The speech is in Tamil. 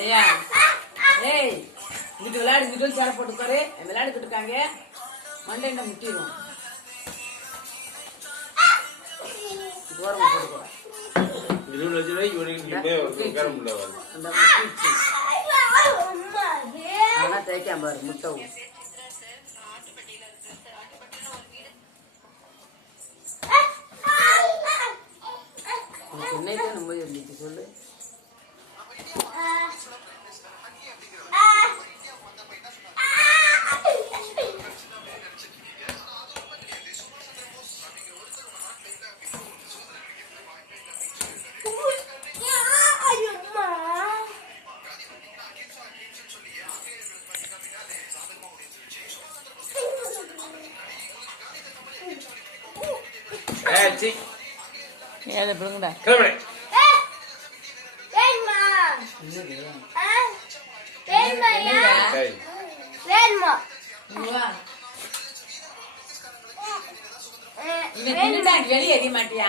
ஐயா ஏய் இங்கிட்டு விளையாடு, இங்கிட்டு சேர போட்டு உட்காரு. விளையாடிக்கிட்டு இருக்காங்க, மண்டை முட்டிடுவோம். தூரமா போட்டு 20 லட்சம் ரூபாய்க்கு உட்கார முடியல. ஆனால் தேய்க்காம பாரு முட்டவும். என்னைக்கு நம்ம இருந்துச்சு சொல்லு. ஏழை பிள்ளைங்கடா வெளியே எறிய மாட்டியா?